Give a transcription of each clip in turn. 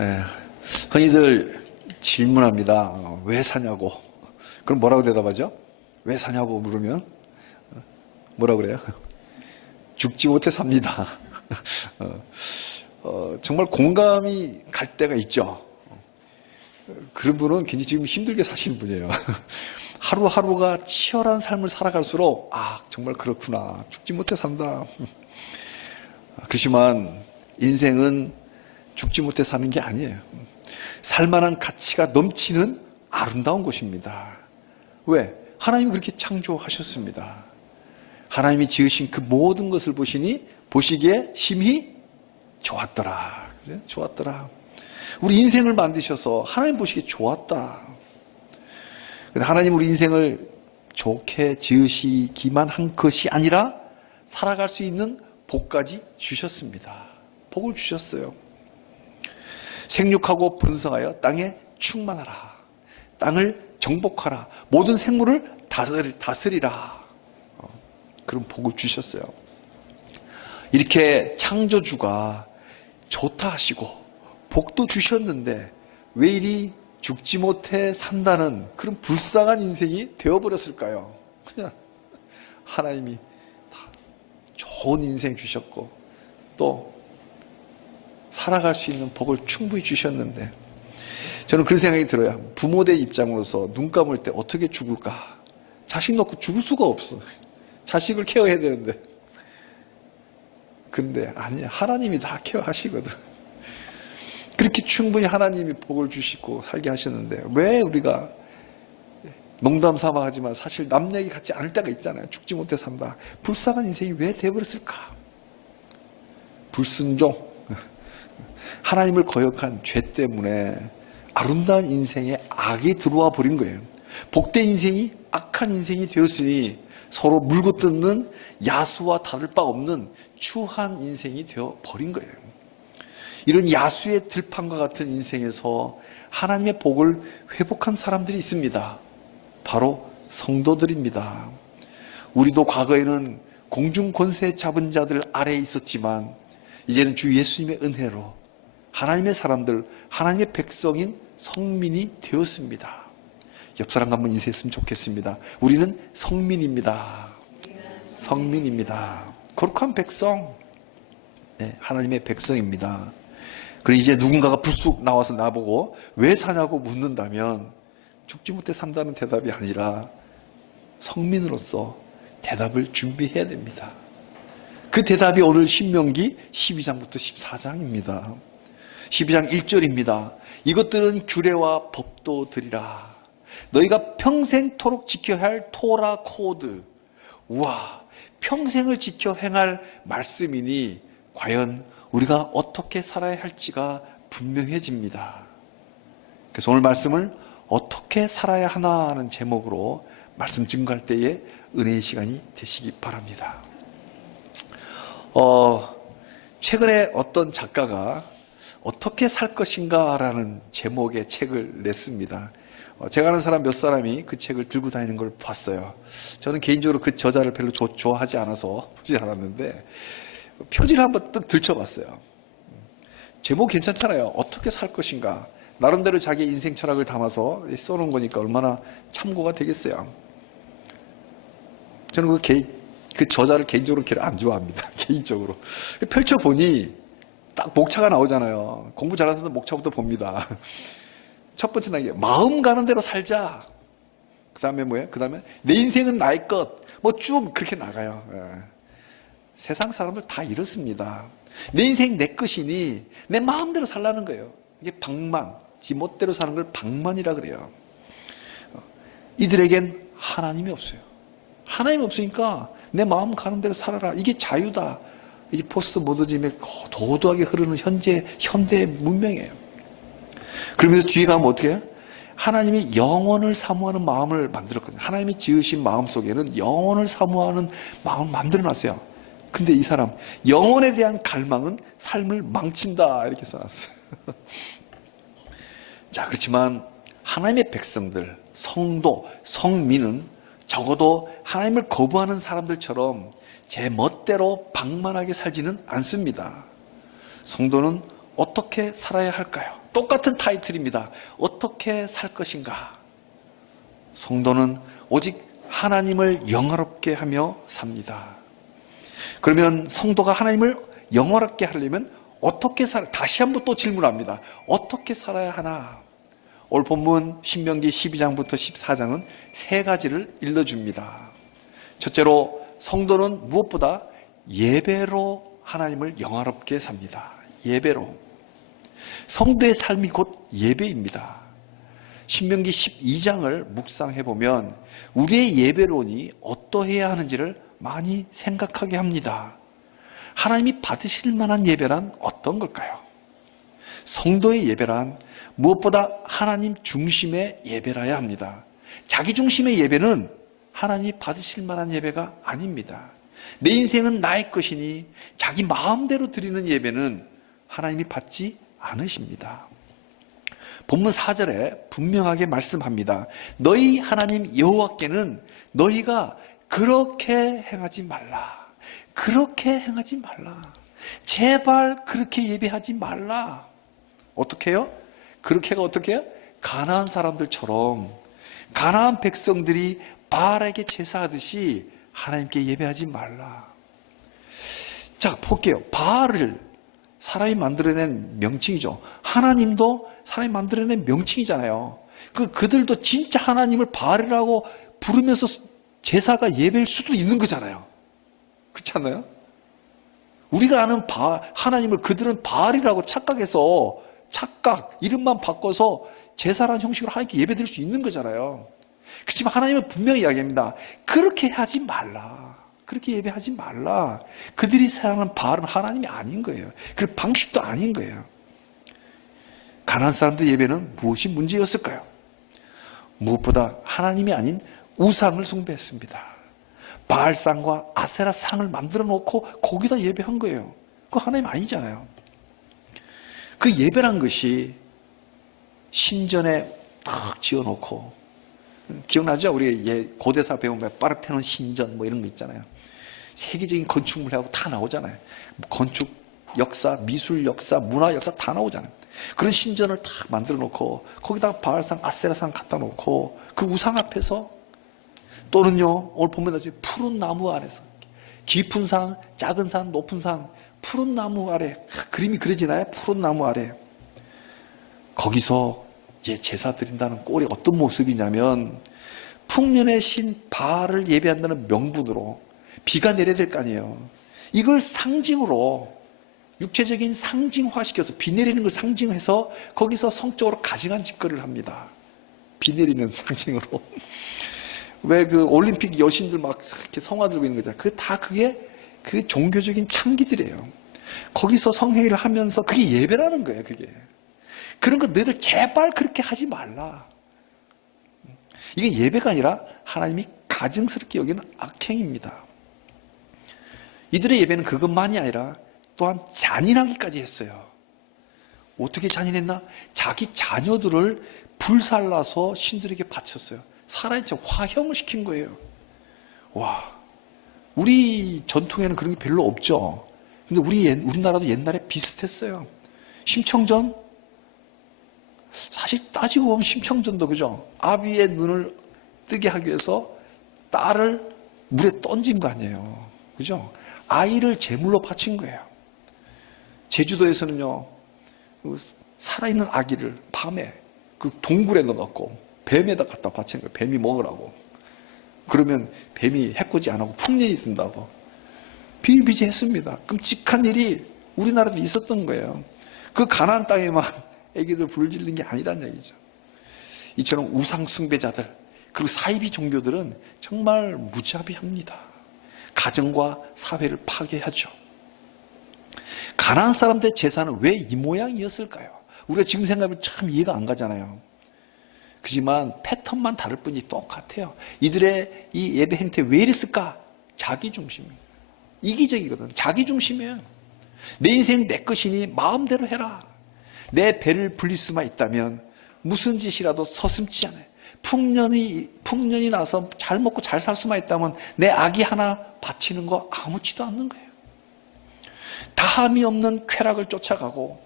예, 흔히들 질문합니다. 왜 사냐고. 그럼 뭐라고 대답하죠? 왜 사냐고 물으면 뭐라고 그래요? 죽지 못해 삽니다. 정말 공감이 갈 때가 있죠. 그런 분은 굉장히 지금 힘들게 사시는 분이에요. 하루하루가 치열한 삶을 살아갈수록 정말 그렇구나. 죽지 못해 산다. 그렇지만 인생은 죽지 못해 사는 게 아니에요. 살만한 가치가 넘치는 아름다운 곳입니다. 왜? 하나님이 그렇게 창조하셨습니다. 하나님이 지으신 그 모든 것을 보시기에 심히 좋았더라. 그래? 좋았더라. 우리 인생을 만드셔서 하나님 보시기에 좋았다. 근데 하나님 우리 인생을 좋게 지으시기만 한 것이 아니라 살아갈 수 있는 복까지 주셨습니다. 복을 주셨어요. 생육하고 번성하여 땅에 충만하라. 땅을 정복하라. 모든 생물을 다스리라. 그런 복을 주셨어요. 이렇게 창조주가 좋다 하시고 복도 주셨는데 왜 이리 죽지 못해 산다는 그런 불쌍한 인생이 되어버렸을까요? 그냥 하나님이 다 좋은 인생 주셨고 또 살아갈 수 있는 복을 충분히 주셨는데 저는 그런 생각이 들어요. 부모의 입장으로서 눈 감을 때 어떻게 죽을까? 자식 놓고 죽을 수가 없어. 자식을 케어해야 되는데. 근데 아니야. 하나님이 다 케어하시거든. 그렇게 충분히 하나님이 복을 주시고 살게 하셨는데 왜 우리가 농담 삼아 하지만 사실 남 얘기 같지 않을 때가 있잖아요. 죽지 못해 산다. 불쌍한 인생이 왜 되어버렸을까? 불순종. 하나님을 거역한 죄 때문에 아름다운 인생에 악이 들어와 버린 거예요. 복된 인생이 악한 인생이 되었으니 서로 물고 뜯는 야수와 다를 바 없는 추한 인생이 되어 버린 거예요. 이런 야수의 들판과 같은 인생에서 하나님의 복을 회복한 사람들이 있습니다. 바로 성도들입니다. 우리도 과거에는 공중 권세 잡은 자들 아래에 있었지만 이제는 주 예수님의 은혜로 하나님의 사람들, 하나님의 백성인 성민이 되었습니다. 옆 사람과 한번 인사했으면 좋겠습니다. 우리는 성민입니다. 성민입니다. 거룩한 백성, 네, 하나님의 백성입니다. 그리고 이제 누군가가 불쑥 나와서 나보고 왜 사냐고 묻는다면 죽지 못해 산다는 대답이 아니라 성민으로서 대답을 준비해야 됩니다. 그 대답이 오늘 신명기 12장부터 14장입니다. 12장 1절입니다. 이것들은 규례와 법도들이라. 너희가 평생토록 지켜야 할 토라 코드. 우와, 평생을 지켜 행할 말씀이니 과연 우리가 어떻게 살아야 할지가 분명해집니다. 그래서 오늘 말씀을 어떻게 살아야 하나 하는 제목으로 말씀 증거할 때에 은혜의 시간이 되시기 바랍니다. 최근에 어떤 작가가 어떻게 살 것인가라는 제목의 책을 냈습니다. 제가 아는 사람 몇 사람이 그 책을 들고 다니는 걸 봤어요. 저는 개인적으로 그 저자를 별로 좋아하지 않아서 보지 않았는데 표지를 한번 뜩 들춰봤어요. 제목 괜찮잖아요. 어떻게 살 것인가. 나름대로 자기 인생 철학을 담아서 써놓은 거니까 얼마나 참고가 되겠어요. 저는 그 저자를 개인적으로 안 좋아합니다. 개인적으로. 펼쳐보니 딱 목차가 나오잖아요. 공부 잘하는 사람 목차부터 봅니다. 첫 번째 단계, 마음 가는 대로 살자. 그 다음에 뭐예요? 그 다음에 내 인생은 나의 것. 뭐 쭉 그렇게 나가요. 세상 사람들 다 이렇습니다. 내 인생 내 것이니 내 마음대로 살라는 거예요. 이게 방만, 지멋대로 사는 걸 방만이라 그래요. 이들에겐 하나님이 없어요. 하나님이 없으니까 내 마음 가는 대로 살아라. 이게 자유다. 이게 포스트 모더니즘에 도도하게 흐르는 현대 문명이에요. 그러면서 뒤에 가면 어떻게 해요? 하나님이 영원을 사모하는 마음을 만들었거든요. 하나님이 지으신 마음 속에는 영원을 사모하는 마음을 만들어놨어요. 근데 이 사람 영혼에 대한 갈망은 삶을 망친다 이렇게 써놨어요. 자, 그렇지만 하나님의 백성들, 성도, 성민은 적어도 하나님을 거부하는 사람들처럼 제 멋대로 방만하게 살지는 않습니다. 성도는 어떻게 살아야 할까요? 똑같은 타이틀입니다. 어떻게 살 것인가? 성도는 오직 하나님을 영화롭게 하며 삽니다. 그러면 성도가 하나님을 영화롭게 하려면 어떻게 다시 한번 또 질문합니다. 어떻게 살아야 하나? 오늘 본문 신명기 12장부터 14장은 세 가지를 일러줍니다. 첫째로 성도는 무엇보다 예배로 하나님을 영화롭게 삽니다. 예배로. 성도의 삶이 곧 예배입니다. 신명기 12장을 묵상해보면 우리의 예배론이 어떠해야 하는지를 많이 생각하게 합니다. 하나님이 받으실 만한 예배란 어떤 걸까요? 성도의 예배란 무엇보다 하나님 중심의 예배라야 합니다. 자기 중심의 예배는 하나님이 받으실 만한 예배가 아닙니다. 내 인생은 나의 것이니 자기 마음대로 드리는 예배는 하나님이 받지 않으십니다. 본문 4절에 분명하게 말씀합니다. 너희 하나님 여호와께는 너희가 그렇게 행하지 말라. 그렇게 행하지 말라. 제발 그렇게 예배하지 말라. 어떻게 해요? 그렇게가 어떻게 해요? 가나안 사람들처럼 가나안 백성들이 바알에게 제사하듯이 하나님께 예배하지 말라. 자, 볼게요. 바알을 사람이 만들어낸 명칭이죠. 하나님도 사람이 만들어낸 명칭이잖아요. 그들도 진짜 하나님을 바알이라고 부르면서 제사가 예배일 수도 있는 거잖아요. 그렇지 않나요? 우리가 아는 하나님을 그들은 바알이라고 착각해서 이름만 바꿔서 제사라는 형식으로 하나님께 예배드릴 수 있는 거잖아요. 그렇지만 하나님은 분명히 이야기합니다. 그렇게 하지 말라. 그렇게 예배하지 말라. 그들이 사랑하는 바알은 하나님이 아닌 거예요. 그 방식도 아닌 거예요. 가나안 사람들의 예배는 무엇이 문제였을까요? 무엇보다 하나님이 아닌 우상을 숭배했습니다. 바알상과 아세라상을 만들어 놓고 거기다 예배한 거예요. 그거 하나님 아니잖아요. 그 예배란 것이 신전에 탁 지어놓고, 기억나죠? 우리 고대사 배우면 파르테논 신전 뭐 이런 거 있잖아요. 세계적인 건축물하고 다 나오잖아요. 건축 역사, 미술 역사, 문화 역사 다 나오잖아요. 그런 신전을 탁 만들어 놓고 거기다가 바알상, 아세라상 갖다 놓고 그 우상 앞에서, 또는요 오늘 보면 푸른 나무 아래서, 깊은 산, 작은 산, 높은 산, 푸른 나무 아래, 그림이 그려지나요? 푸른 나무 아래 거기서 이제 제사 드린다는 꼴이 어떤 모습이냐면, 풍년의 신 바알을 예배한다는 명분으로 비가 내려야 될 거 아니에요. 이걸 상징으로, 육체적인 상징화시켜서, 비 내리는 걸 상징해서 거기서 성적으로 가증한 짓거리를 합니다. 비 내리는 상징으로. 왜 그 올림픽 여신들 막 이렇게 성화 들고 있는 거잖아요. 그게 그 종교적인 창기들이에요. 거기서 성회의를 하면서 그게 예배라는 거예요. 그게. 그런 거 너희들 제발 그렇게 하지 말라. 이게 예배가 아니라 하나님이 가증스럽게 여기는 악행입니다. 이들의 예배는 그것만이 아니라 또한 잔인하기까지 했어요. 어떻게 잔인했나? 자기 자녀들을 불살라서 신들에게 바쳤어요. 살아있죠. 화형을 시킨 거예요. 와, 우리 전통에는 그런 게 별로 없죠. 근데 우리나라도 옛날에 비슷했어요. 심청전, 사실 따지고 보면 심청전도 그죠? 아비의 눈을 뜨게 하기 위해서 딸을 물에 던진 거 아니에요. 그죠? 아이를 제물로 바친 거예요. 제주도에서는요, 살아있는 아기를 밤에 그 동굴에 넣어갖고 뱀에다 갖다 바치는 거예요. 뱀이 먹으라고. 그러면 뱀이 해코지 안 하고 풍년이 든다고. 비일비재했습니다. 끔찍한 일이 우리나라도 있었던 거예요. 그 가나안 땅에만 애기들 불을 지르는 게 아니란 얘기죠. 이처럼 우상 숭배자들, 그리고 사이비 종교들은 정말 무자비합니다. 가정과 사회를 파괴하죠. 가나안 사람들의 제사는 왜 이 모양이었을까요? 우리가 지금 생각하면 참 이해가 안 가잖아요. 그지만 패턴만 다를 뿐이 똑같아요. 이들의 이 예배 행태 왜 이랬을까? 자기 중심이에요. 이기적이거든. 자기 중심이에요. 내 인생 내 것이니 마음대로 해라. 내 배를 불릴 수만 있다면 무슨 짓이라도 서슴지 않아요. 풍년이 나서 잘 먹고 잘 살 수만 있다면 내 아기 하나 바치는 거 아무렇지도 않는 거예요. 다함이 없는 쾌락을 쫓아가고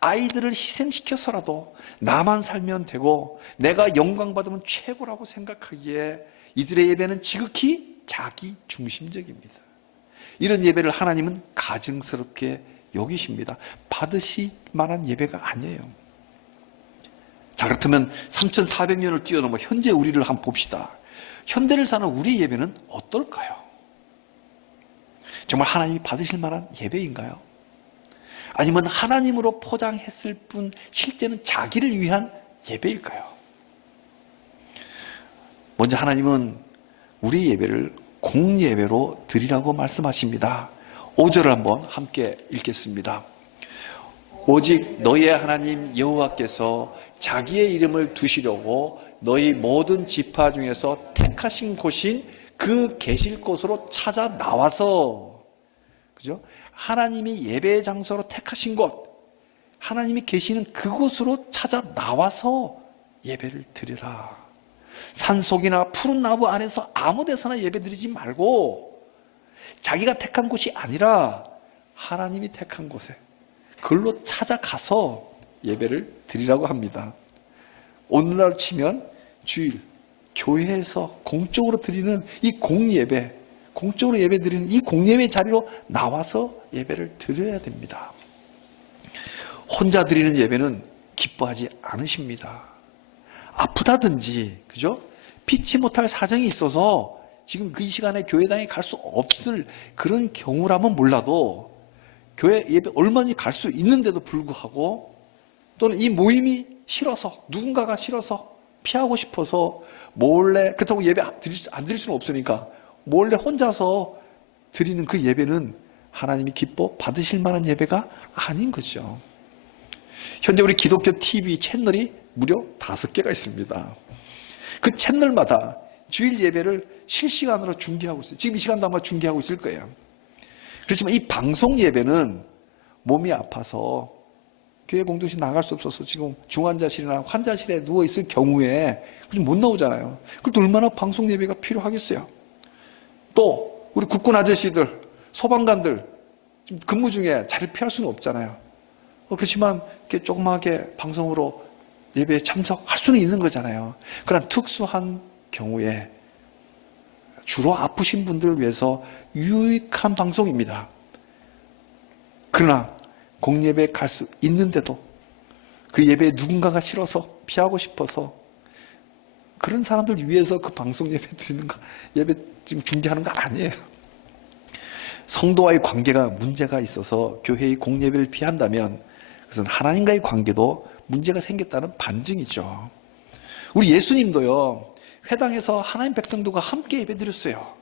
아이들을 희생시켜서라도 나만 살면 되고 내가 영광 받으면 최고라고 생각하기에 이들의 예배는 지극히 자기 중심적입니다. 이런 예배를 하나님은 가증스럽게 여기십니다. 받으실 만한 예배가 아니에요. 자, 그렇다면 3400년을 뛰어넘어 현재 우리를 한번 봅시다. 현대를 사는 우리 예배는 어떨까요? 정말 하나님이 받으실 만한 예배인가요? 아니면 하나님으로 포장했을 뿐 실제는 자기를 위한 예배일까요? 먼저 하나님은 우리 예배를 공예배로 드리라고 말씀하십니다. 5절을 한번 함께 읽겠습니다. 오직 너희의 하나님 여호와께서 자기의 이름을 두시려고 너희 모든 지파 중에서 택하신 곳인 그 계실 곳으로 찾아 나와서, 그죠? 하나님이 예배의 장소로 택하신 곳, 하나님이 계시는 그곳으로 찾아 나와서 예배를 드리라. 산속이나 푸른 나무 안에서 아무 데서나 예배 드리지 말고 자기가 택한 곳이 아니라 하나님이 택한 곳에 그걸로 찾아가서 예배를 드리라고 합니다. 오늘날 치면 주일, 교회에서 공적으로 드리는 이 공예배, 공적으로 예배 드리는 이 공예배 자리로 나와서 예배를 드려야 됩니다. 혼자 드리는 예배는 기뻐하지 않으십니다. 아프다든지, 그죠? 피치 못할 사정이 있어서 지금 그 시간에 교회당에 갈 수 없을 그런 경우라면 몰라도 교회 예배 얼마나 갈 수 있는데도 불구하고 또는 이 모임이 싫어서 누군가가 싫어서 피하고 싶어서 몰래, 그렇다고 예배 안 드릴 수는 없으니까 몰래 혼자서 드리는 그 예배는 하나님이 기뻐 받으실 만한 예배가 아닌 거죠. 현재 우리 기독교 TV 채널이 무려 5개가 있습니다. 그 채널마다 주일 예배를 실시간으로 중계하고 있어요. 지금 이 시간도 아마 중계하고 있을 거예요. 그렇지만 이 방송 예배는 몸이 아파서 교회 공동체 나갈 수 없어서 지금 중환자실이나 환자실에 누워있을 경우에 못 나오잖아요. 그럼 얼마나 방송 예배가 필요하겠어요. 또 우리 국군 아저씨들, 소방관들 지금 근무 중에 자리를 피할 수는 없잖아요. 그렇지만 이렇게 조그맣게 방송으로 예배에 참석할 수는 있는 거잖아요. 그런 특수한 경우에 주로 아프신 분들을 위해서 유익한 방송입니다. 그러나 공예배에 갈 수 있는데도 그 예배에 누군가가 싫어서 피하고 싶어서 그런 사람들 위해서 그 방송 예배 드리는 거, 예배 지금 중계하는 거 아니에요. 성도와의 관계가 문제가 있어서 교회의 공예배를 피한다면 그것은 하나님과의 관계도 문제가 생겼다는 반증이죠. 우리 예수님도요, 회당에서 하나님 백성들과 함께 예배 드렸어요.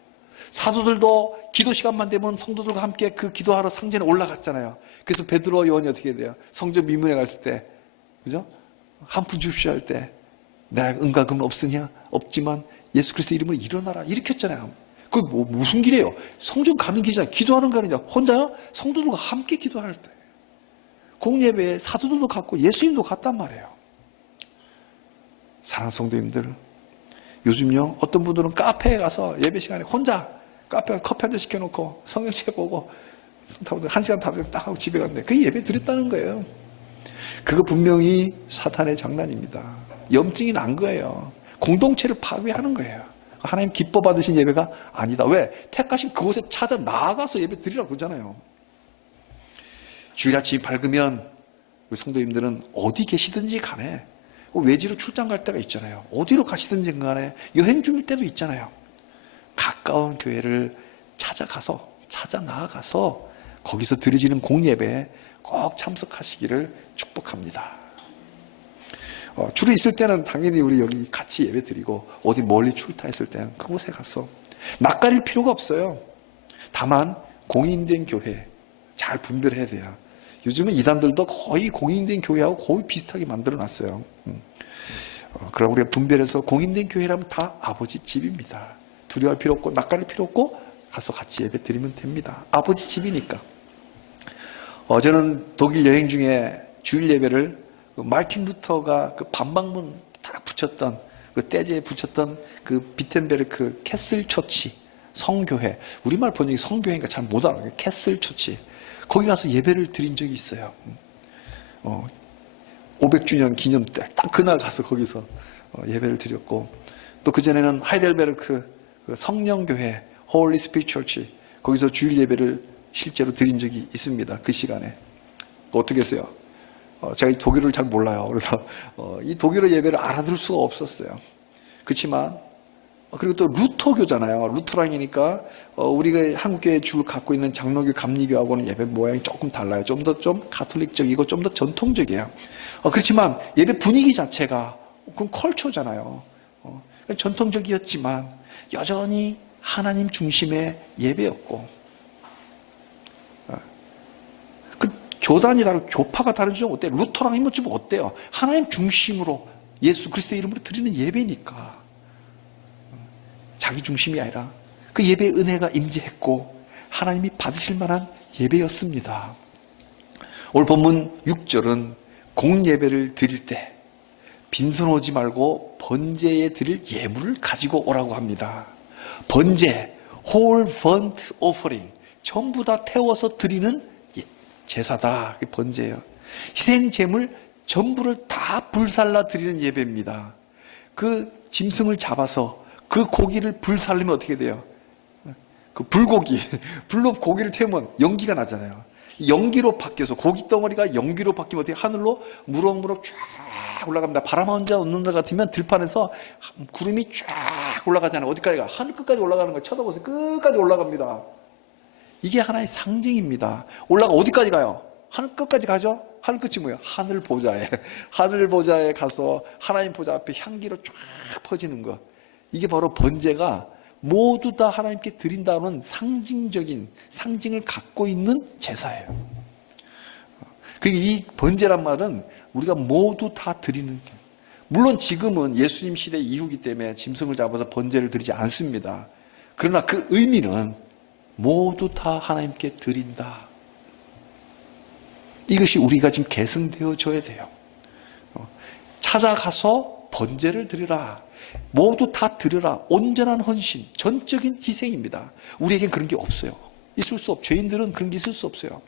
사도들도 기도 시간만 되면 성도들과 함께 그 기도하러 성전에 올라갔잖아요. 그래서 베드로, 요한이 어떻게 돼요? 성전 미문에 갔을 때, 그죠? 한 푼 주십시오 할 때, 내가 은과 금은 없으냐? 없지만 예수 그리스도 이름으로 일어나라. 일으켰잖아요. 그게 무슨 길이에요? 성전 가는 길이잖아요. 기도하는 거 아니냐? 혼자요? 성도들과 함께 기도할 때. 공예배에 사도들도 갔고 예수님도 갔단 말이에요. 사랑하는 성도님들, 요즘요 어떤 분들은 카페에 가서 예배 시간에 혼자 카페에 가서 커피 한잔 시켜놓고 성경책 보고 1시간 딱 하고 집에 갔는데 그 예배 드렸다는 거예요. 그거 분명히 사탄의 장난입니다. 염증이 난 거예요. 공동체를 파괴하는 거예요. 하나님 기뻐 받으신 예배가 아니다. 왜? 택하신 그곳에 찾아 나아가서 예배 드리라고 그러잖아요. 주일 아침이 밝으면 우리 성도님들은 어디 계시든지 간에 외지로 출장 갈 때가 있잖아요. 어디로 가시든지 간에 여행 중일 때도 있잖아요. 가까운 교회를 찾아 나아가서 거기서 드려지는 공예배에 꼭 참석하시기를 축복합니다. 주로 있을 때는 당연히 우리 여기 같이 예배 드리고 어디 멀리 출타했을 때는 그곳에 가서 낯가릴 필요가 없어요. 다만 공인된 교회 잘 분별해야 돼요. 요즘은 이단들도 거의 공인된 교회하고 거의 비슷하게 만들어놨어요. 그럼 우리가 분별해서 공인된 교회라면 다 아버지 집입니다. 두려워할 필요 없고 낯가릴 필요 없고 가서 같이 예배 드리면 됩니다. 아버지 집이니까. 저는 독일 여행 중에 주일 예배를 마르틴 루터가 그 반박문 딱 붙였던 그 떼지에 붙였던 그 비텐베르크 캐슬 처치 성교회, 우리말 번역이 성교회니까 잘 못 알아요. 캐슬 처치, 거기 가서 예배를 드린 적이 있어요. 500주년 기념 때 딱 그날 가서 거기서 예배를 드렸고, 또 그전에는 하이델베르크 그 성령교회 홀리 스피릿 처치 거기서 주일 예배를 실제로 드린 적이 있습니다. 그 시간에. 어떻게 했어요? 제가 이 독일어를 잘 몰라요. 그래서 이 독일어 예배를 알아들 수가 없었어요. 그렇지만 그리고 또 루터교잖아요. 루터랑이니까 우리가 한국교회 줄 갖고 있는 장로교, 감리교하고는 예배 모양이 조금 달라요. 좀 더 가톨릭적이고 좀 더 전통적이에요. 그렇지만 예배 분위기 자체가 그건 컬처잖아요. 전통적이었지만 여전히 하나님 중심의 예배였고, 그 교단이 다르고 교파가 다른지 좀 어때요? 루터랑이면 좀 어때요? 하나님 중심으로 예수 그리스도의 이름으로 드리는 예배니까 자기 중심이 아니라 그 예배의 은혜가 임재했고 하나님이 받으실 만한 예배였습니다. 오늘 본문 6절은 공예배를 드릴 때 빈손 오지 말고 번제에 드릴 예물을 가지고 오라고 합니다. 번제, whole burnt offering, 전부 다 태워서 드리는 제사다. 그게 번제예요. 희생제물 전부를 다 불살라 드리는 예배입니다. 그 짐승을 잡아서 그 고기를 불살리면 어떻게 돼요? 그 불고기, 불로 고기를 태우면 연기가 나잖아요. 연기로 바뀌어서 고기 덩어리가 연기로 바뀌면 어떻게 하늘로 무럭무럭 쫙 올라갑니다. 바람 혼자 없는 날 같으면 들판에서 구름이 쫙 올라가잖아요. 어디까지 가? 하늘 끝까지 올라가는 거 쳐다보세요. 끝까지 올라갑니다. 이게 하나의 상징입니다. 올라가 어디까지 가요? 하늘 끝까지 가죠? 하늘 끝이 뭐예요? 하늘 보좌에. 하늘 보좌에 가서 하나님 보좌 앞에 향기로 쫙 퍼지는 거. 이게 바로 번제가 모두 다 하나님께 드린다는 상징적인 상징을 갖고 있는 제사예요. 그리고 이 번제란 말은 우리가 모두 다 드리는 게, 물론 지금은 예수님 시대 이후기 때문에 짐승을 잡아서 번제를 드리지 않습니다. 그러나 그 의미는 모두 다 하나님께 드린다. 이것이 우리가 지금 계승되어져야 돼요. 찾아가서 번제를 드리라. 모두 다 드려라. 온전한 헌신, 전적인 희생입니다. 우리에겐 그런 게 없어요. 있을 수 없어요. 죄인들은 그런 게 있을 수 없어요.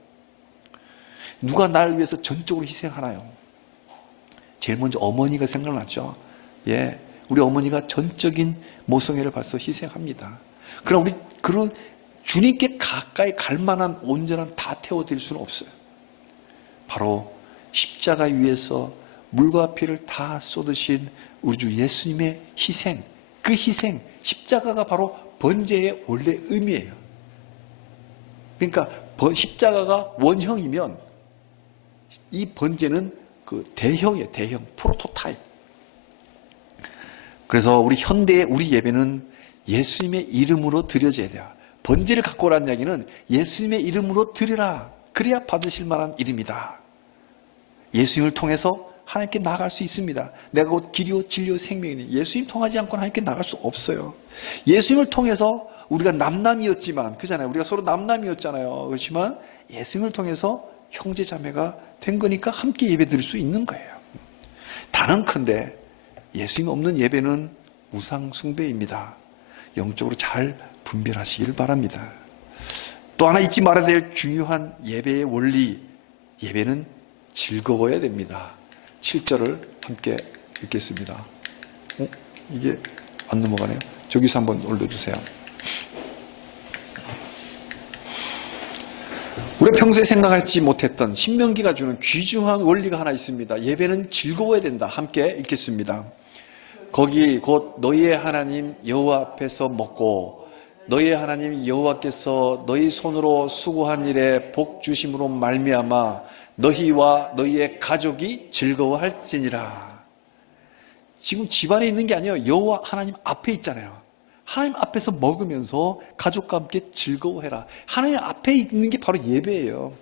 누가 나를 위해서 전적으로 희생하나요? 제일 먼저 어머니가 생각났죠. 예, 우리 어머니가 전적인 모성애를 받아서 희생합니다. 그러나 우리 그 주님께 가까이 갈 만한 온전한 다 태워드릴 수는 없어요. 바로 십자가 위에서 물과 피를 다 쏟으신 우리 주 예수님의 희생, 그 희생, 십자가가 바로 번제의 원래 의미예요. 그러니까 십자가가 원형이면 이 번제는 그 대형이에요. 대형, 프로토타입. 그래서 우리 현대의 우리 예배는 예수님의 이름으로 드려져야 돼요. 번제를 갖고 오라는 이야기는 예수님의 이름으로 드리라. 그래야 받으실 만한 일입니다. 예수님을 통해서 하나님께 나아갈 수 있습니다. 내가 곧 길이요 진리요 생명이니 예수님 통하지 않고는 하나님께 나갈 수 없어요. 예수님을 통해서 우리가 남남이었지만, 그잖아요. 우리가 서로 남남이었잖아요. 그렇지만 예수님을 통해서 형제 자매가 된 거니까 함께 예배 드릴 수 있는 거예요. 단언컨대 예수님 없는 예배는 우상 숭배입니다. 영적으로 잘 분별하시길 바랍니다. 또 하나 잊지 말아야 될 중요한 예배의 원리, 예배는 즐거워야 됩니다. 7절을 함께 읽겠습니다. 이게 안 넘어가네요. 저기서 한번 올려주세요. 우리가 평소에 생각하지 못했던 신명기가 주는 귀중한 원리가 하나 있습니다. 예배는 즐거워야 된다. 함께 읽겠습니다. 거기 곧 너희의 하나님 여호와 앞에서 먹고 너희의 하나님 여호와께서 너희 손으로 수고한 일에 복 주심으로 말미암아 너희와 너희의 가족이 즐거워할지니라. 지금 집안에 있는 게 아니에요. 여호와 하나님 앞에 있잖아요. 하나님 앞에서 먹으면서 가족과 함께 즐거워해라. 하나님 앞에 있는 게 바로 예배예요.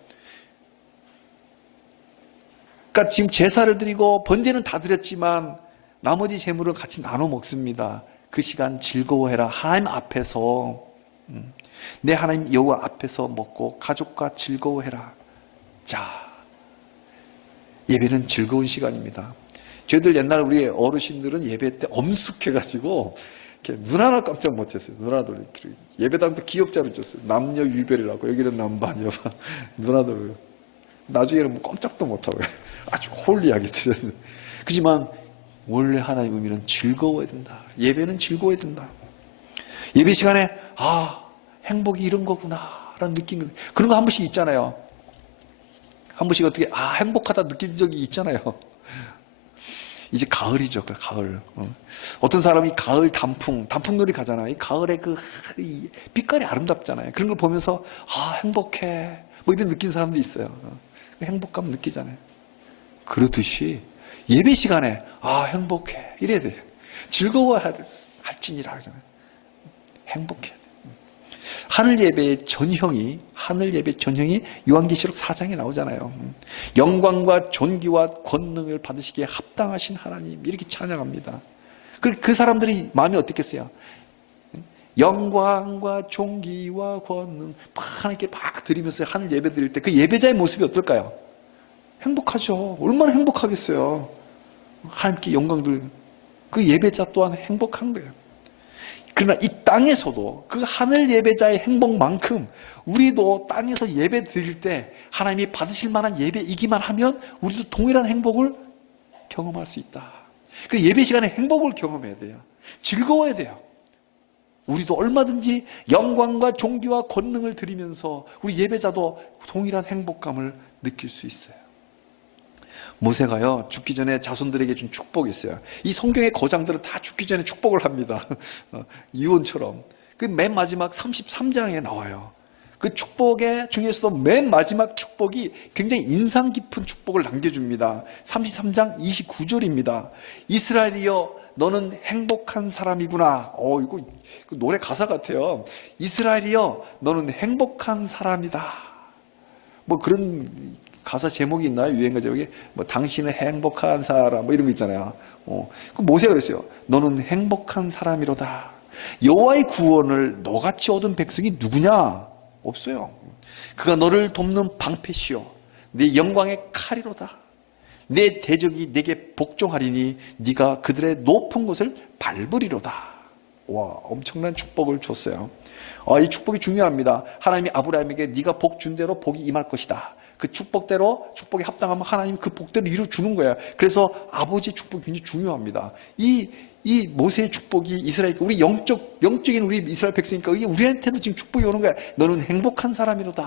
그러니까 지금 제사를 드리고 번제는 다 드렸지만 나머지 재물을 같이 나눠 먹습니다. 그 시간 즐거워해라. 하나님 앞에서, 내 하나님 여호와 앞에서 먹고 가족과 즐거워해라. 자, 예배는 즐거운 시간입니다. 저희들 옛날 우리 어르신들은 예배 때 엄숙해가지고 눈 하나 깜짝 못했어요. 눈 하나 돌려. 예배당도 기억자로 줬어요. 남녀 유별이라고. 여기는 남반, 여반. 눈 하나 돌려. 나중에는 뭐 깜짝도 못하고요. 아주 홀리하게 드렸는데. 그렇지만 원래 하나님 의미는 즐거워야 된다. 예배는 즐거워야 된다. 예배 시간에 행복이 이런 거구나 라는 느낌, 그런 거 한 번씩 있잖아요. 한 번씩 어떻게 행복하다 느낀 적이 있잖아요. 이제 가을이죠. 가을. 어떤 사람이 가을 단풍놀이 가잖아요. 이 가을에 이 빛깔이 아름답잖아요. 그런 걸 보면서 행복해 뭐 이런 느낀 사람도 있어요. 행복감 느끼잖아요. 그렇듯이 예배 시간에 행복해 이래야 돼요. 즐거워야 할지니라 하잖아요. 행복해야 돼요. 하늘 예배의 전형이 요한계시록 4장에 나오잖아요. 영광과 존귀와 권능을 받으시기에 합당하신 하나님, 이렇게 찬양합니다. 그 사람들이 마음이 어떻겠어요? 영광과 존귀와 권능 하나님께 막 드리면서 하늘 예배 드릴 때 그 예배자의 모습이 어떨까요? 행복하죠. 얼마나 행복하겠어요. 하나님께 영광 드리고 그 예배자 또한 행복한 거예요. 그러나 이 땅에서도 그 하늘 예배자의 행복만큼 우리도 땅에서 예배 드릴 때 하나님이 받으실 만한 예배이기만 하면 우리도 동일한 행복을 경험할 수 있다. 그 예배 시간에 행복을 경험해야 돼요. 즐거워야 돼요. 우리도 얼마든지 영광과 존귀와 권능을 드리면서 우리 예배자도 동일한 행복감을 느낄 수 있어요. 모세가요, 죽기 전에 자손들에게 준 축복이 있어요. 이 성경의 거장들은 다 죽기 전에 축복을 합니다. 유언처럼. 그 맨 마지막 33장에 나와요. 그 축복의 중에서도 맨 마지막 축복이 굉장히 인상 깊은 축복을 남겨줍니다. 33장 29절입니다. 이스라엘이여, 너는 행복한 사람이구나. 이거 노래 가사 같아요. 이스라엘이여, 너는 행복한 사람이다. 뭐 그런 가사 제목이 있나요? 유행가 제목이 당신은 행복한 사람 이런 거 있잖아요. 그 모세가 그랬어요. 너는 행복한 사람이로다. 여호와의 구원을 너같이 얻은 백성이 누구냐? 없어요. 그가 너를 돕는 방패시오, 내 영광의 칼이로다. 내 대적이 내게 복종하리니 네가 그들의 높은 곳을 밟으리로다. 와, 엄청난 축복을 줬어요. 이 축복이 중요합니다. 하나님이 아브라함에게 네가 복 준 대로 복이 임할 것이다. 그 축복대로, 축복에 합당하면 하나님 그 복대로 이루어주는 거야. 그래서 아버지의 축복이 굉장히 중요합니다. 이 모세의 축복이 이스라엘께, 우리 영적인 우리 이스라엘 백성이니까 이게 우리한테도 지금 축복이 오는 거야. 너는 행복한 사람이로다.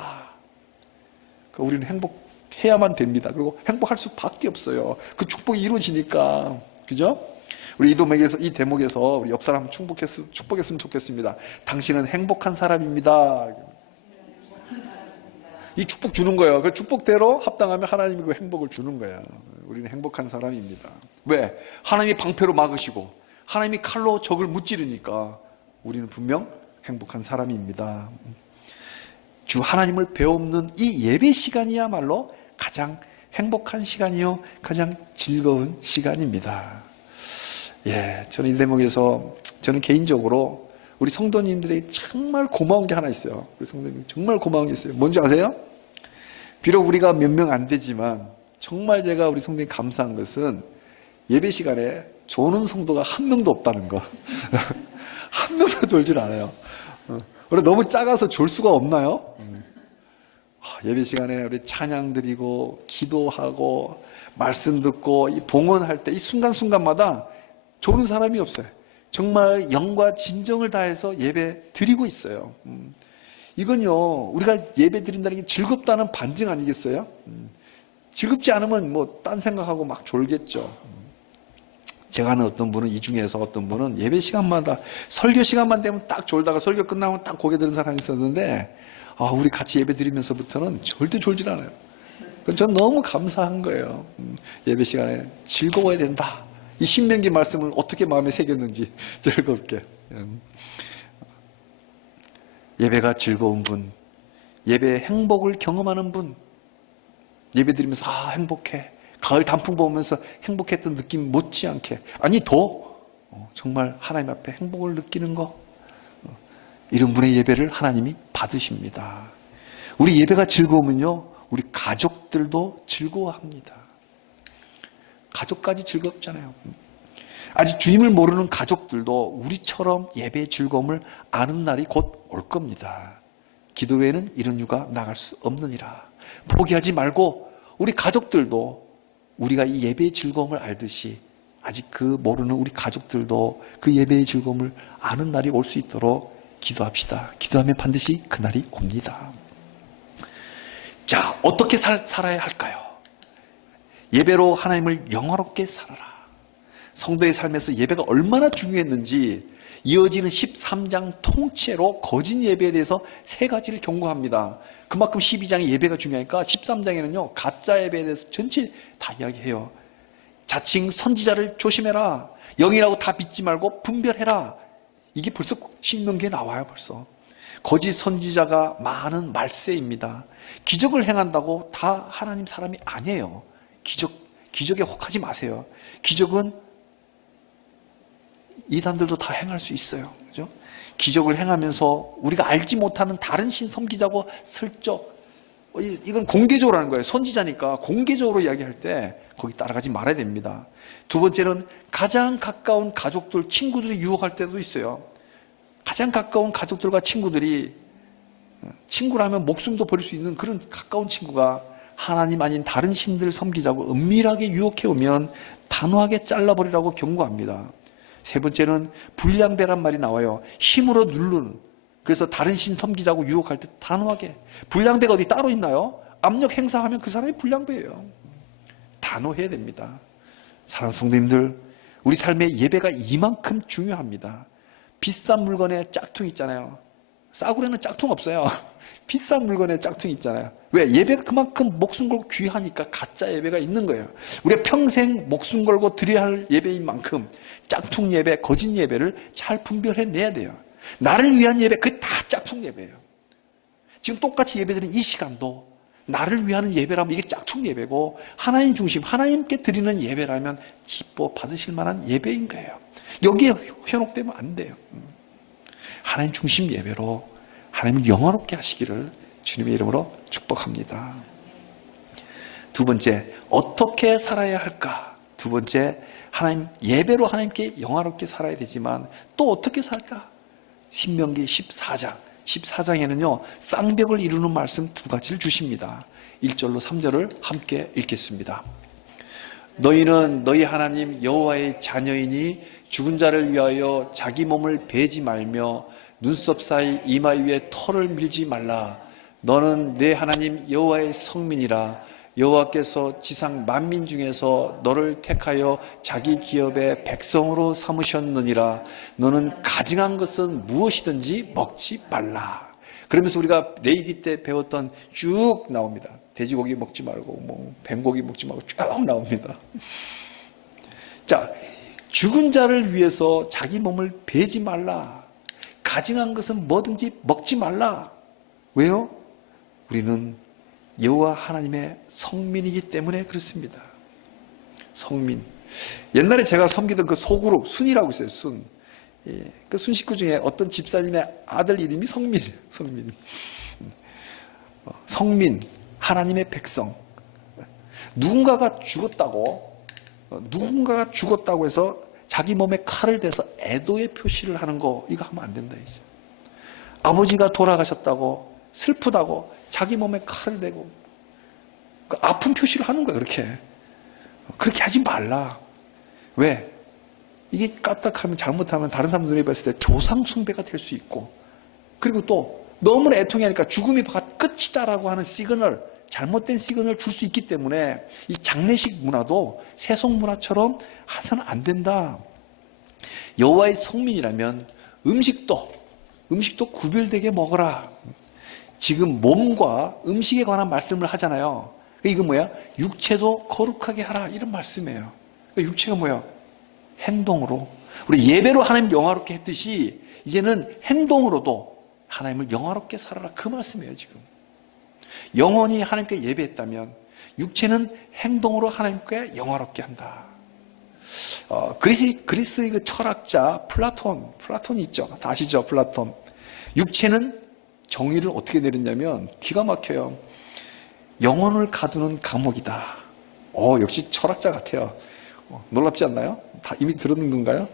그러니까 우리는 행복해야만 됩니다. 그리고 행복할 수밖에 없어요. 그 축복이 이루어지니까. 그죠? 우리 이 대목에서 우리 옆 사람 축복했으면 좋겠습니다. 당신은 행복한 사람입니다. 이 축복 주는 거예요. 그 축복대로 합당하면 하나님이 그 행복을 주는 거예요. 우리는 행복한 사람입니다. 왜? 하나님이 방패로 막으시고 하나님이 칼로 적을 무찌르니까 우리는 분명 행복한 사람입니다. 주 하나님을 배우는 이 예배 시간이야말로 가장 행복한 시간이요, 가장 즐거운 시간입니다. 저는 이 대목에서 저는 개인적으로 우리 성도님들에게 정말 고마운 게 하나 있어요. 우리 성도님 정말 고마운 게 있어요. 뭔지 아세요? 비록 우리가 몇 명 안 되지만 정말 제가 우리 성도님 감사한 것은 예배 시간에 조는 성도가 한 명도 없다는 거. 한 명도 졸질 않아요. 우리 너무 작아서 졸 수가 없나요? 예배 시간에 우리 찬양 드리고 기도하고 말씀 듣고 이 봉헌할 때 이 순간순간마다 조는 사람이 없어요. 정말 영과 진정을 다해서 예배 드리고 있어요. 이건요, 우리가 예배 드린다는 게 즐겁다는 반증 아니겠어요? 즐겁지 않으면 딴 생각하고 막 졸겠죠. 제가 아는 어떤 분은, 이 중에서 어떤 분은 예배 시간마다, 설교 시간만 되면 딱 졸다가 설교 끝나면 딱 고개 드는 사람이 있었는데, 우리 같이 예배 드리면서부터는 절대 졸질 않아요. 전 너무 감사한 거예요. 예배 시간에 즐거워야 된다. 이 신명기 말씀을 어떻게 마음에 새겼는지 즐겁게. 예배가 즐거운 분, 예배의 행복을 경험하는 분, 예배 드리면서 행복해, 가을 단풍 보면서 행복했던 느낌 못지않게, 아니 더 정말 하나님 앞에 행복을 느끼는 거, 이런 분의 예배를 하나님이 받으십니다. 우리 예배가 즐거우면요, 우리 가족들도 즐거워합니다. 가족까지 즐겁잖아요. 아직 주님을 모르는 가족들도 우리처럼 예배의 즐거움을 아는 날이 곧 올 겁니다. 기도 외에는 이런 유가 나갈 수 없느니라. 포기하지 말고 우리 가족들도 우리가 이 예배의 즐거움을 알듯이 아직 그 모르는 우리 가족들도 그 예배의 즐거움을 아는 날이 올 수 있도록 기도합시다. 기도하면 반드시 그날이 옵니다. 자, 어떻게 살아야 할까요? 예배로 하나님을 영화롭게 살아라. 성도의 삶에서 예배가 얼마나 중요했는지 이어지는 13장 통째로 거짓 예배에 대해서 3가지를 경고합니다. 그만큼 12장의 예배가 중요하니까 13장에는요 가짜 예배에 대해서 전체 다 이야기해요. 자칭 선지자를 조심해라. 영이라고 다 믿지 말고 분별해라. 이게 벌써 신명기에 나와요. 벌써 거짓 선지자가 많은 말세입니다. 기적을 행한다고 다 하나님 사람이 아니에요. 기적에 혹하지 마세요. 기적은 이단들도 다 행할 수 있어요. 그죠? 기적을 행하면서 우리가 알지 못하는 다른 신 섬기자고 슬쩍, 이건 공개적으로 하는 거예요. 선지자니까 공개적으로 이야기할 때 거기 따라가지 말아야 됩니다. 두 번째는 가장 가까운 가족들, 친구들이 유혹할 때도 있어요. 가장 가까운 가족들과 친구들이, 친구라면 목숨도 버릴 수 있는 그런 가까운 친구가 하나님 아닌 다른 신들 섬기자고 은밀하게 유혹해 오면 단호하게 잘라버리라고 경고합니다. 세 번째는 불량배란 말이 나와요. 힘으로 누르는. 그래서 다른 신 섬기자고 유혹할 때 단호하게. 불량배가 어디 따로 있나요? 압력 행사하면 그 사람이 불량배예요. 단호해야 됩니다. 사랑하는 성도님들, 우리 삶의 예배가 이만큼 중요합니다. 비싼 물건에 짝퉁 있잖아요. 싸구려는 짝퉁 없어요. 비싼 물건에 짝퉁 있잖아요. 왜? 예배가 그만큼 목숨 걸고 귀하니까 가짜 예배가 있는 거예요. 우리가 평생 목숨 걸고 드려야 할 예배인 만큼 짝퉁 예배, 거짓 예배를 잘 분별해내야 돼요. 나를 위한 예배, 그게 다 짝퉁 예배예요. 지금 똑같이 예배드리는 이 시간도 나를 위한 예배라면 이게 짝퉁 예배고, 하나님 중심, 하나님께 드리는 예배라면 기뻐 받으실 만한 예배인 거예요. 여기에 현혹되면 안 돼요. 하나님 중심 예배로 하나님을 영화롭게 하시기를 주님의 이름으로 축복합니다. 두 번째, 어떻게 살아야 할까? 두 번째, 하나님 예배로 하나님께 영화롭게 살아야 되지만 또 어떻게 살까? 신명기 14장에는요 쌍벽을 이루는 말씀 2가지를 주십니다. 1절로 3절을 함께 읽겠습니다. 너희는 너희 하나님 여호와의 자녀이니 죽은 자를 위하여 자기 몸을 베지 말며 눈썹 사이 이마 위에 털을 밀지 말라. 너는 내 하나님 여호와의 성민이라. 여호와께서 지상 만민 중에서 너를 택하여 자기 기업의 백성으로 삼으셨느니라. 너는 가증한 것은 무엇이든지 먹지 말라. 그러면서 우리가 레위기 때 배웠던 쭉 나옵니다. 돼지고기 먹지 말고 뱀고기 먹지 말고 쭉 나옵니다. 자, 죽은 자를 위해서 자기 몸을 베지 말라. 가증한 것은 뭐든지 먹지 말라. 왜요? 우리는 여호와 하나님의 성민이기 때문에 그렇습니다. 성민. 옛날에 제가 섬기던 그 소그룹 순이라고 있어요. 순. 그 순 식구 중에 어떤 집사님의 아들 이름이 성민이에요. 성민. 하나님의 백성. 누군가가 죽었다고 해서 자기 몸에 칼을 대서 애도의 표시를 하는 거, 이거 하면 안 된다 이제. 아버지가 돌아가셨다고 슬프다고 자기 몸에 칼을 대고 그 아픈 표시를 하는 거야. 그렇게 하지 말라. 왜? 이게 까딱하면, 잘못하면 다른 사람 눈에 봤을 때 조상 숭배가 될 수 있고, 그리고 또 너무나 애통하니까 죽음이 끝이다라고 하는 시그널, 잘못된 시그널을 줄 수 있기 때문에 이 장례식 문화도 세속 문화처럼 해서는 안 된다. 여호와의 성민이라면 음식도 구별되게 먹어라. 지금 몸과 음식에 관한 말씀을 하잖아요. 이건 뭐야? 육체도 거룩하게 하라, 이런 말씀이에요. 육체가 뭐야? 행동으로. 우리 예배로 하나님 영화롭게 했듯이 이제는 행동으로도 하나님을 영화롭게 살아라, 그 말씀이에요. 지금 영혼이 하나님께 예배했다면 육체는 행동으로 하나님께 영화롭게 한다. 그리스 그 철학자 플라톤이 있죠. 다 아시죠? 플라톤. 육체는 정의를 어떻게 내렸냐면 기가 막혀요. 영혼을 가두는 감옥이다. 역시 철학자 같아요. 놀랍지 않나요? 다 이미 들었는 건가요?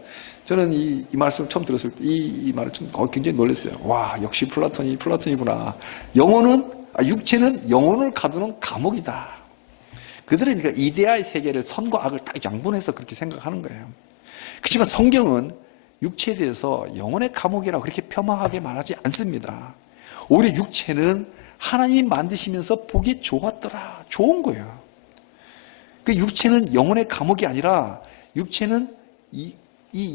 저는 이 말씀을 처음 들었을 때 이 말을 좀 굉장히 놀랐어요. 와, 역시 플라톤이구나. 육체는 영혼을 가두는 감옥이다. 그들은 그러니까 이데아의 세계를 선과 악을 딱 양분해서 그렇게 생각하는 거예요. 그렇지만 성경은 육체에 대해서 영혼의 감옥이라고 그렇게 폄하하게 말하지 않습니다. 오히려 육체는 하나님이 만드시면서 보기 좋았더라. 좋은 거예요. 그 육체는 영혼의 감옥이 아니라 육체는 이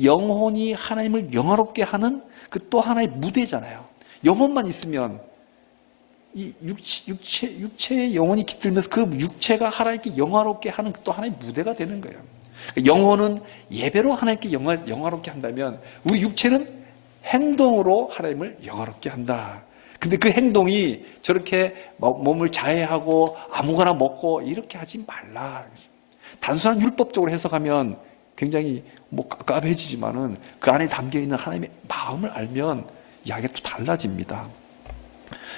영혼이 하나님을 영화롭게 하는 그 또 하나의 무대잖아요. 영혼만 있으면 이 육체의 영혼이 깃들면서 그 육체가 하나님께 영화롭게 하는 또 하나의 무대가 되는 거예요. 영혼은 예배로 하나님께 영화롭게 한다면 우리 육체는 행동으로 하나님을 영화롭게 한다. 근데 그 행동이 저렇게 몸을 자해하고 아무거나 먹고 이렇게 하지 말라. 단순한 율법적으로 해석하면 굉장히 깝깝해지지만은 그 안에 담겨있는 하나님의 마음을 알면 이야기가 또 달라집니다.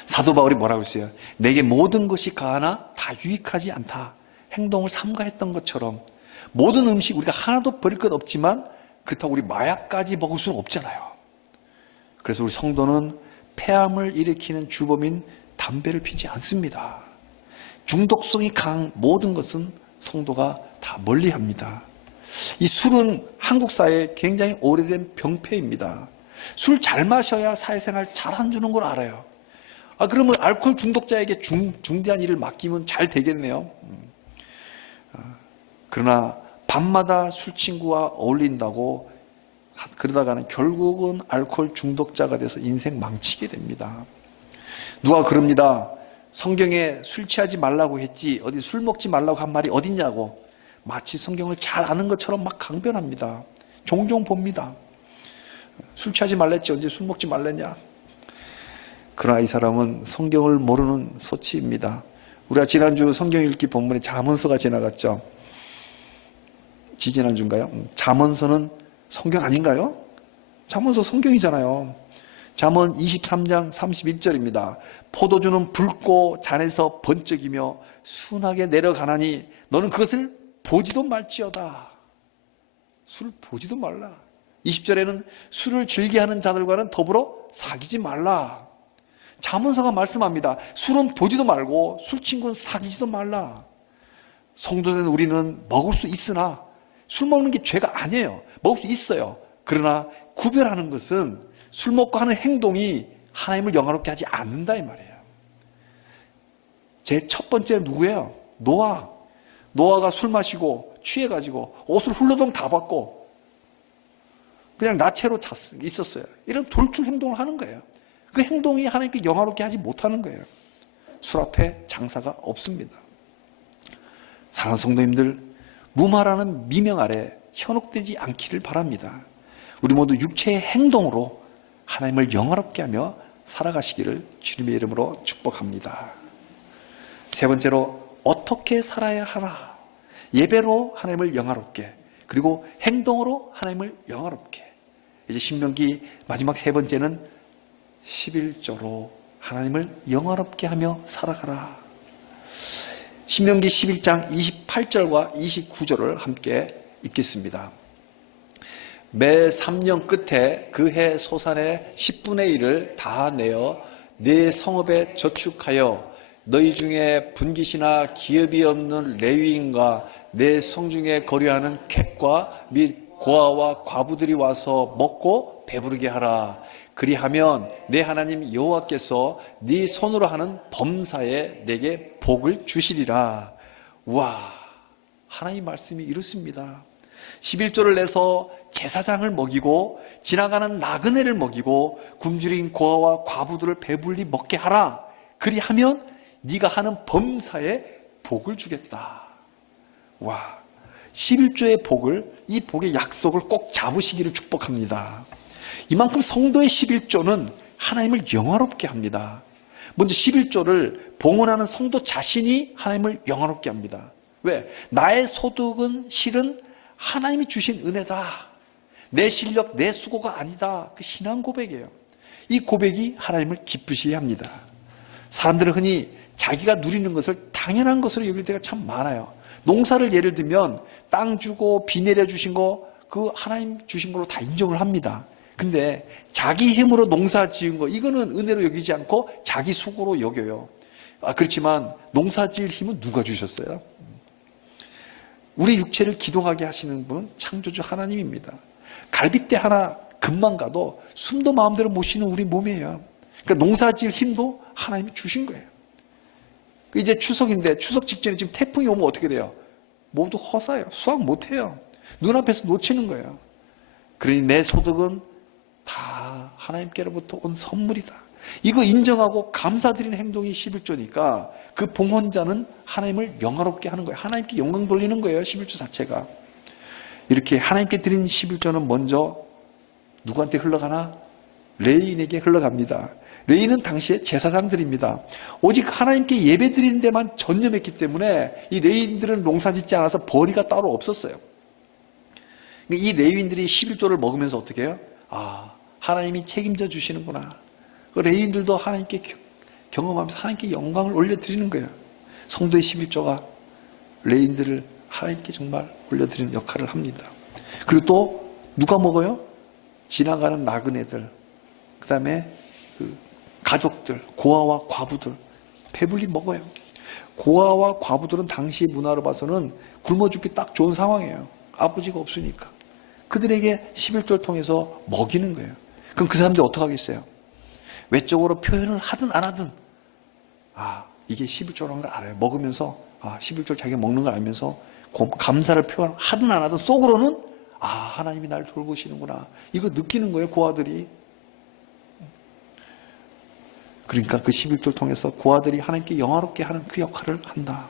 사도 바울이 뭐라고 했어요? 내게 모든 것이 가하나 다 유익하지 않다. 행동을 삼가했던 것처럼 모든 음식 우리가 하나도 버릴 것 없지만 그렇다고 우리 마약까지 먹을 수는 없잖아요. 그래서 우리 성도는 폐암을 일으키는 주범인 담배를 피지 않습니다. 중독성이 강한 모든 것은 성도가 다 멀리합니다. 이 술은 한국 사회에 굉장히 오래된 병폐입니다. 술 잘 마셔야 사회생활 잘 안 주는 걸 알아요. 그러면 알코올 중독자에게 중대한 일을 맡기면 잘 되겠네요. 그러나 밤마다 술 친구와 어울린다고 그러다가는 결국은 알코올 중독자가 돼서 인생 망치게 됩니다. 누가 그럽니다. 성경에 술 취하지 말라고 했지 어디 술 먹지 말라고 한 말이 어딨냐고 마치 성경을 잘 아는 것처럼 막 강변합니다. 종종 봅니다. 술 취하지 말랬지 언제 술 먹지 말랬냐. 그러나 이 사람은 성경을 모르는 소치입니다. 우리가 지난주 성경 읽기 본문에 잠언서가 지나갔죠. 지지난주인가요? 잠언서는 성경 아닌가요? 잠언서 성경이잖아요. 잠언 23장 31절입니다. 포도주는 붉고 잔에서 번쩍이며 순하게 내려가나니 너는 그것을 보지도 말지어다. 술을 보지도 말라. 20절에는 술을 즐겨하는 자들과는 더불어 사귀지 말라. 잠언서가 말씀합니다. 술은 보지도 말고 술 친구는 사귀지도 말라. 성도된 우리는 먹을 수 있으나 술 먹는 게 죄가 아니에요. 먹을 수 있어요. 그러나 구별하는 것은 술 먹고 하는 행동이 하나님을 영화롭게 하지 않는다 이 말이에요. 제일 첫 번째 누구예요? 노아가 술 마시고 취해가지고 옷을 훌러덩 다 벗고 그냥 나체로 있었어요. 이런 돌출 행동을 하는 거예요. 그 행동이 하나님께 영화롭게 하지 못하는 거예요. 술 앞에 장사가 없습니다. 사랑하는 성도님들, 무마라는 미명 아래 현혹되지 않기를 바랍니다. 우리 모두 육체의 행동으로 하나님을 영화롭게 하며 살아가시기를 주님의 이름으로 축복합니다. 세 번째로 어떻게 살아야 하나? 예배로 하나님을 영화롭게, 그리고 행동으로 하나님을 영화롭게. 이제 신명기 마지막 세 번째는 11조로 하나님을 영화롭게 하며 살아가라. 신명기 11장 28절과 29절을 함께 읽겠습니다. 매 3년 끝에 그 해 소산의 10분의 1을 다 내어 네 성읍에 저축하여 너희 중에 분깃이나 기업이 없는 레위인과 내 성중에 거류하는 객과 및 고아와 과부들이 와서 먹고 배부르게 하라. 그리하면 내 하나님 여호와께서 네 손으로 하는 범사에 내게 복을 주시리라. 와, 하나님 말씀이 이렇습니다. 11조를 내서 제사장을 먹이고 지나가는 나그네를 먹이고 굶주린 고아와 과부들을 배불리 먹게 하라. 그리하면 네가 하는 범사에 복을 주겠다. 와, 11조의 복을, 이 복의 약속을 꼭 잡으시기를 축복합니다. 이만큼 성도의 11조는 하나님을 영화롭게 합니다. 먼저 11조를 봉헌하는 성도 자신이 하나님을 영화롭게 합니다. 왜? 나의 소득은 실은 하나님이 주신 은혜다. 내 실력, 내 수고가 아니다. 그 신앙 고백이에요. 이 고백이 하나님을 기쁘시게 합니다. 사람들은 흔히 자기가 누리는 것을 당연한 것으로 여길 때가 참 많아요. 농사를 예를 들면 땅 주고 비 내려주신 거 그 하나님 주신 걸로 다 인정을 합니다. 근데 자기 힘으로 농사 지은 거 이거는 은혜로 여기지 않고 자기 수고로 여겨요. 그렇지만 농사 지을 힘은 누가 주셨어요? 우리 육체를 기동하게 하시는 분은 창조주 하나님입니다. 갈빗대 하나 금만 가도 숨도 마음대로 못 쉬는 우리 몸이에요. 그러니까 농사 지을 힘도 하나님이 주신 거예요. 이제 추석인데 추석 직전에 지금 태풍이 오면 어떻게 돼요? 모두 허사예요. 수확 못해요. 눈앞에서 놓치는 거예요. 그러니 내 소득은 다 하나님께로부터 온 선물이다. 이거 인정하고 감사드리는 행동이 11조니까 그 봉헌자는 하나님을 영화롭게 하는 거예요. 하나님께 영광 돌리는 거예요. 11조 자체가. 이렇게 하나님께 드린 11조는 먼저 누구한테 흘러가나? 레위인에게 흘러갑니다. 레위인은 당시에 제사장들입니다. 오직 하나님께 예배 드리는 데만 전념했기 때문에 이 레위인들은 농사 짓지 않아서 벌이가 따로 없었어요. 이 레위인들이 11조를 먹으면서 어떻게 해요? 하나님이 책임져 주시는구나. 레위인들도 하나님께 경험하면서 하나님께 영광을 올려드리는 거예요. 성도의 11조가 레위인들을 하나님께 정말 올려드리는 역할을 합니다. 그리고 또 누가 먹어요? 지나가는 나그네들, 그 다음에 가족들, 고아와 과부들 배불리 먹어요. 고아와 과부들은 당시 문화로 봐서는 굶어 죽기 딱 좋은 상황이에요. 아버지가 없으니까. 그들에게 11조를 통해서 먹이는 거예요. 그럼 그 사람들이 어떻게 하겠어요? 외적으로 표현을 하든 안 하든 이게 11조라는 걸 알아요. 먹으면서 11조를 자기가 먹는 걸 알면서 감사를 표현하든 안 하든 속으로는 하나님이 날 돌보시는구나. 이거 느끼는 거예요. 고아들이. 그러니까 그 11조를 통해서 고아들이 하나님께 영화롭게 하는 그 역할을 한다.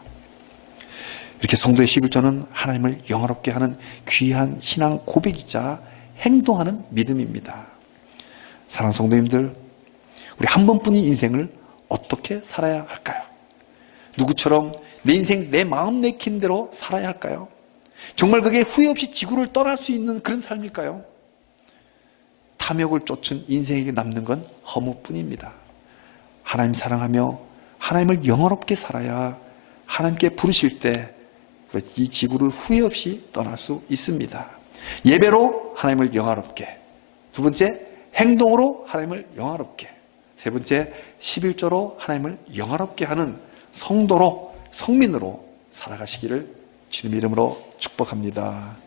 이렇게 성도의 11조는 하나님을 영화롭게 하는 귀한 신앙 고백이자 행동하는 믿음입니다. 사랑하는 성도님들, 우리 한 번뿐인 인생을 어떻게 살아야 할까요? 누구처럼 내 인생 내 마음 내키는 대로 살아야 할까요? 정말 그게 후회 없이 지구를 떠날 수 있는 그런 삶일까요? 탐욕을 쫓은 인생에게 남는 건 허무뿐입니다. 하나님 사랑하며 하나님을 영화롭게 살아야 하나님께 부르실 때 이 지구를 후회 없이 떠날 수 있습니다. 예배로 하나님을 영화롭게, 두 번째 행동으로 하나님을 영화롭게, 세 번째 11조로 하나님을 영화롭게 하는 성도로, 성민으로 살아가시기를 주님의 이름으로 축복합니다.